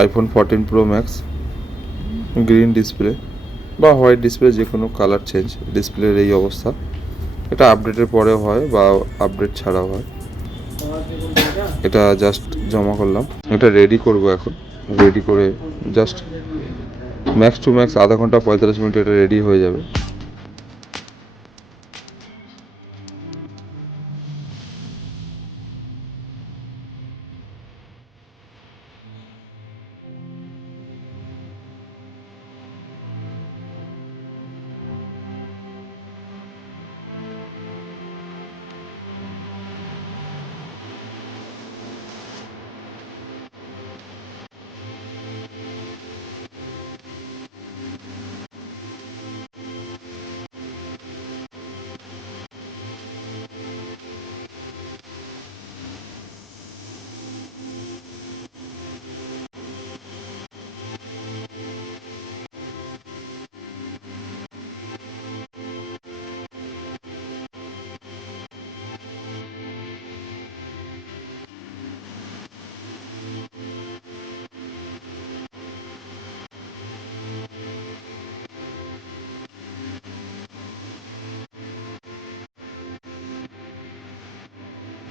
IPhone 14 pro max, green display বা white display, যে কোনো কালার চেঞ্জ। ডিসপ্লের এই অবস্থা। এটা আপডেটের পরেও হয় বা আপডেট ছাড়াও হয়। এটা জাস্ট জমা করলাম, এটা রেডি করব এখন। রেডি করে জাস্ট ম্যাক্স টু ম্যাক্স আধা ঘন্টা 45 মিনিট এটা রেডি হয়ে যাবে।